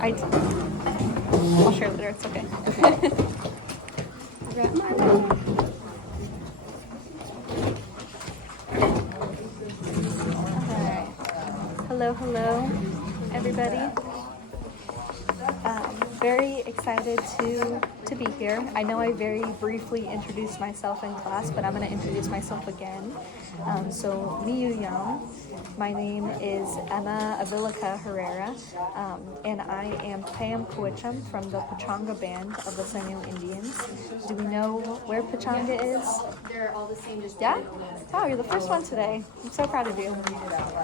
I'll share later, it's okay. Alright. Hello, everybody. Very excited to be here. I know I very briefly introduced myself in class, but I'm going to introduce myself again. So, Miyu Yang. My name is Emma Avilica Herrera, and I am Pam Puicham from the Pechanga Band of the Sanyo Indians. Do we know where Pechanga is? They're all the same, just Yeah? Oh, you're the first one today. I'm so proud of you.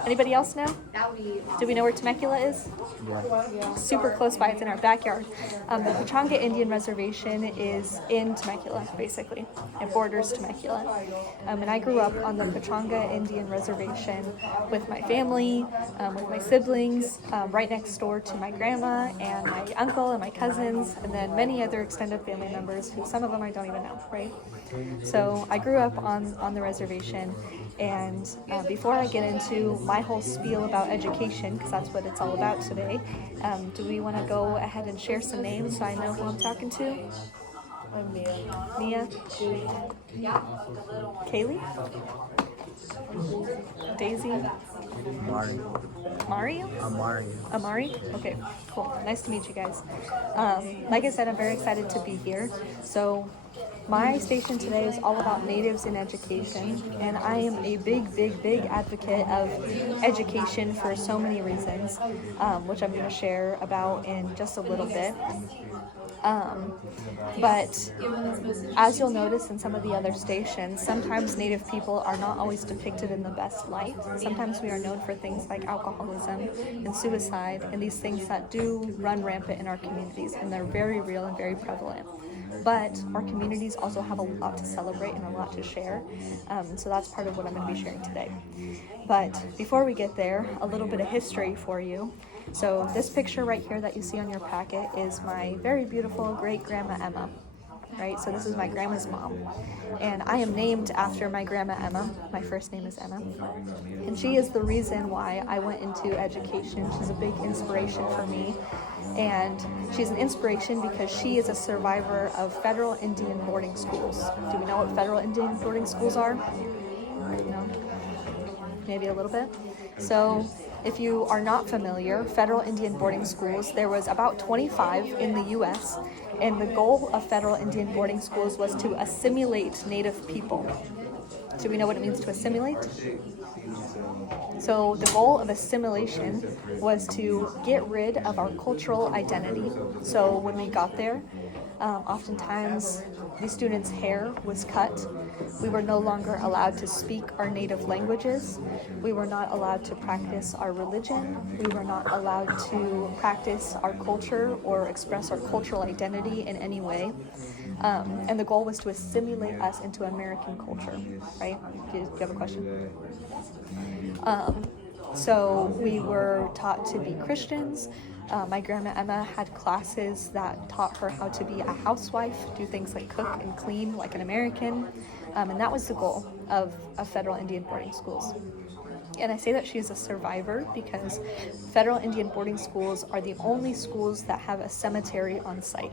Anybody else know? that would be Do we know where Temecula is? Yeah. Super close by, it's in our backyard. The Pechanga Indian Reservation is in Temecula, basically. It borders Temecula. And I grew up on the Pechanga Indian Reservation with my family, with my siblings, right next door to my grandma and my uncle and my cousins, and then many other extended family members who some of them I don't even know, right? So I grew up on the reservation, and before I get into my whole spiel about education, because that's what it's all about today, do we want to go ahead and share some names so I know who I'm talking to? I'm Mia. Mia? Kaylee? Daisy? Mario. Mario? Amari. Amari? Okay, cool. Nice to meet you guys. Like I said, I'm very excited to be here. So my station today is all about natives in education, and I am a big advocate of education for so many reasons, which I'm going to share about in just a little bit. But as you'll notice in some of the other stations, sometimes Native people are not always depicted in the best light. Sometimes we are known for things like alcoholism and suicide and these things that do run rampant in our communities, and they're very real and very prevalent. But our communities also have a lot to celebrate and a lot to share, so that's part of what I'm going to be sharing today. But before we get there, a little bit of history for you. So this picture right here that you see on your packet is my very beautiful great-grandma Emma, right? So this is my grandma's mom, and I am named after my grandma Emma. My first name is Emma, and she is the reason why I went into education. She's a big inspiration for me, and she's an inspiration because she is a survivor of federal Indian boarding schools. Do we know what federal Indian boarding schools are? No? Maybe a little bit? So if you are not familiar, federal Indian boarding schools, there was about 25 in the U.S., and the goal of federal Indian boarding schools was to assimilate Native people. Do we know what it means to assimilate? So the goal of assimilation was to get rid of our cultural identity. So when we got there, oftentimes the students' hair was cut. We were no longer allowed to speak our native languages. We were not allowed to practice our religion. We were not allowed to practice our culture or express our cultural identity in any way. And the goal was to assimilate us into American culture, right? Do you have a question? So we were taught to be Christians. My grandma Emma had classes that taught her how to be a housewife, do things like cook and clean like an American, and that was the goal of federal Indian boarding schools. And I say that she is a survivor because federal Indian boarding schools are the only schools that have a cemetery on site,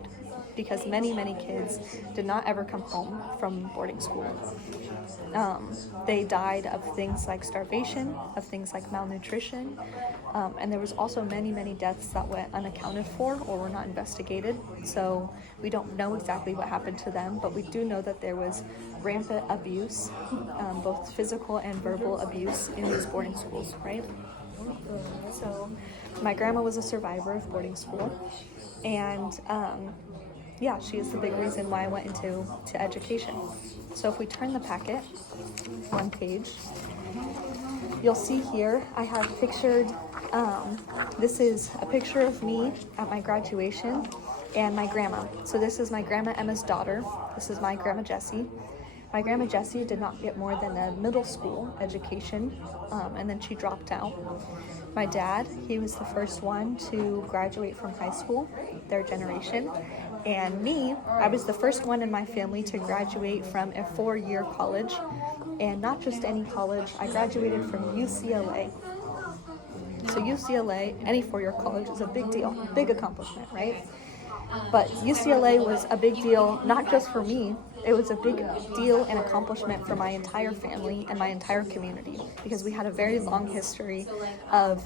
because many kids did not ever come home from boarding school. They died of things like starvation, of things like malnutrition, and there was also many deaths that went unaccounted for or were not investigated. So we don't know exactly what happened to them, but we do know that there was rampant abuse, both physical and verbal abuse in these boarding schools, right? So my grandma was a survivor of boarding school, and yeah, she is the big reason why I went into education. So if we turn the packet one page, you'll see here I have pictured, this is a picture of me at my graduation and my grandma. So this is my grandma Emma's daughter. This is my grandma Jessie. My grandma Jessie did not get more than a middle school education, and then she dropped out. My dad, he was the first one to graduate from high school, their generation. And me, I was the first one in my family to graduate from a 4-year college, and not just any college. I graduated from UCLA. So UCLA, any four-year college, is a big deal, big accomplishment, right? But UCLA was a big deal, not just for me, it was a big deal and accomplishment for my entire family and my entire community, because we had a very long history of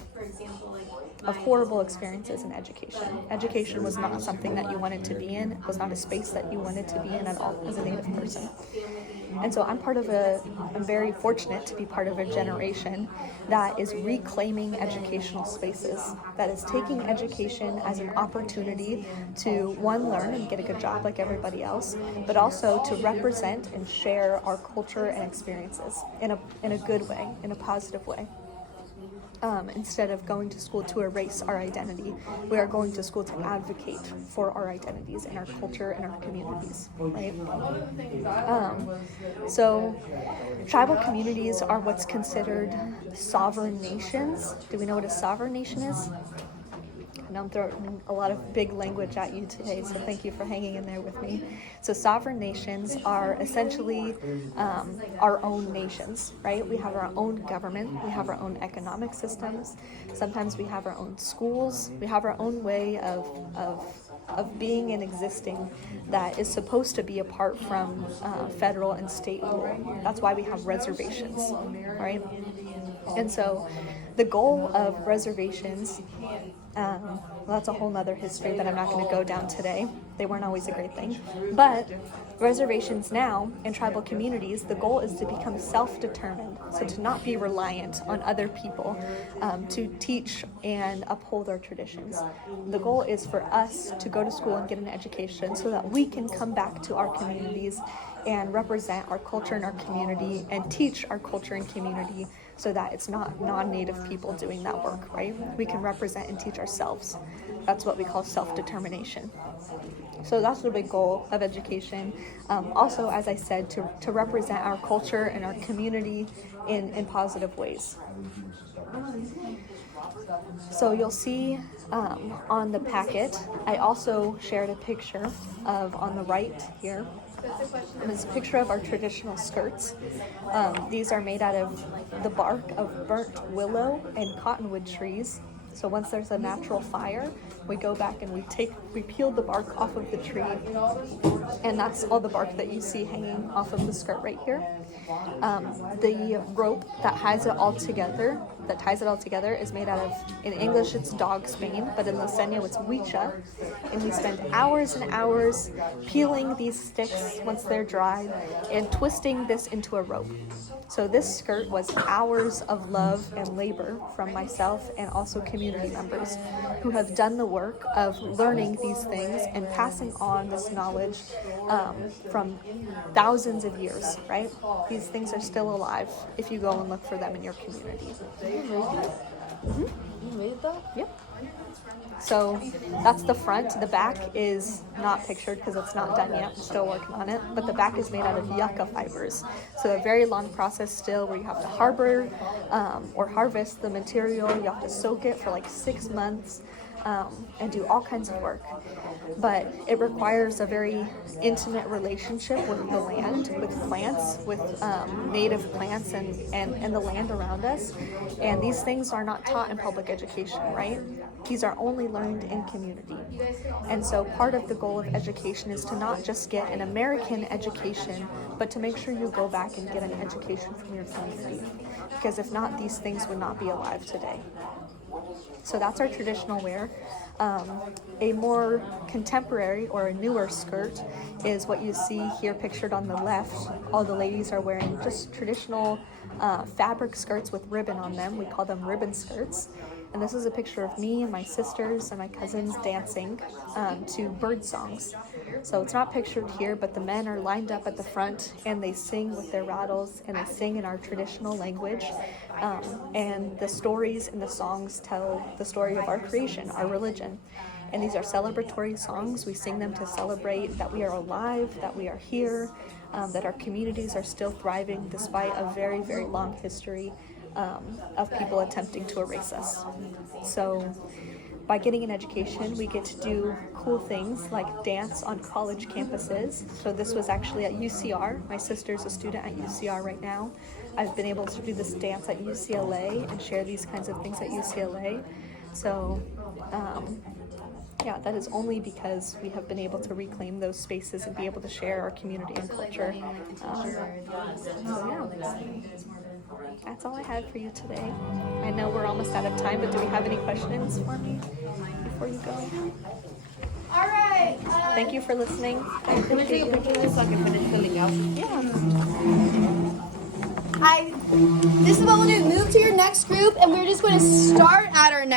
horrible experiences in education. Education was not something that you wanted to be in, it was not a space that you wanted to be in at all as a Native person. And so I'm very fortunate to be part of a generation that is reclaiming educational spaces, that is taking education as an opportunity to, one, learn and get a good job like everybody else, but also to represent and share our culture and experiences in a good way, in a positive way. Instead of going to school to erase our identity, we are going to school to advocate for our identities and our culture and our communities, right? So tribal communities are what's considered sovereign nations. Do we know what a sovereign nation is? I know I'm throwing a lot of big language at you today, so thank you for hanging in there with me. So sovereign nations are essentially our own nations, right? We have our own government, we have our own economic systems, sometimes we have our own schools, we have our own way of being and existing that is supposed to be apart from federal and state rule. That's why we have reservations, right? And so the goal of reservations, well, that's a whole nother history that I'm not going to go down today. They weren't always a great thing. But reservations now in tribal communities, the goal is to become self-determined, so to not be reliant on other people to teach and uphold our traditions. The goal is for us to go to school and get an education so that we can come back to our communities and represent our culture and our community and teach our culture and community so that it's not non-Native people doing that work, right? We can represent and teach ourselves. That's what we call self-determination. So that's the big goal of education. Also, as I said, to represent our culture and our community in positive ways. So you'll see on the packet, I also shared a picture of, on the right here, it's a picture of our traditional skirts. These are made out of the bark of burnt willow and cottonwood trees. So once there's a natural fire, we go back and we peel the bark off of the tree, and that's all the bark that you see hanging off of the skirt right here. The rope that ties it all together is made out of, in English it's dogsbane, but in Lisenyo it's wicha, and we spend hours and hours peeling these sticks once they're dry and twisting this into a rope. So this skirt was hours of love and labor from myself and also community members who have done the work of learning these things and passing on this knowledge from thousands of years, right? These things are still alive if you go and look for them in your community. You made that? Yep. So that's the front. The back is not pictured because it's not done yet. I'm still working on it. But the back is made out of yucca fibers. So a very long process still where you have to harbor or harvest the material. You have to soak it for like 6 months and do all kinds of work. But it requires a very intimate relationship with the land, with plants, with native plants and the land around us. And these things are not taught in public education, right? These are only learned in community. And so part of the goal of education is to not just get an American education, but to make sure you go back and get an education from your community. Because if not, these things would not be alive today. So that's our traditional wear. A more contemporary or a newer skirt is what you see here pictured on the left. All the ladies are wearing just traditional fabric skirts with ribbon on them. We call them ribbon skirts. And this is a picture of me and my sisters and my cousins dancing to bird songs. So it's not pictured here, but the men are lined up at the front and they sing with their rattles and they sing in our traditional language. And the stories and the songs tell the story of our creation, our religion. And these are celebratory songs. We sing them to celebrate that we are alive, that we are here, that our communities are still thriving despite a very, very long history of people attempting to erase us. So by getting an education, we get to do cool things like dance on college campuses. So this was actually at UCR. My sister's a student at UCR right now. I've been able to do this dance at UCLA and share these kinds of things at UCLA. So yeah, that is only because we have been able to reclaim those spaces and be able to share our community and culture. So yeah, that's all I had for you today. I know we're almost out of time, but do we have any questions for me before you go? All right. Thank you for listening. I Can I appreciate take a you. picture of this so I can finish filling out? Yeah. This is what we'll do. Move to your next group, and we're just going to start at our next.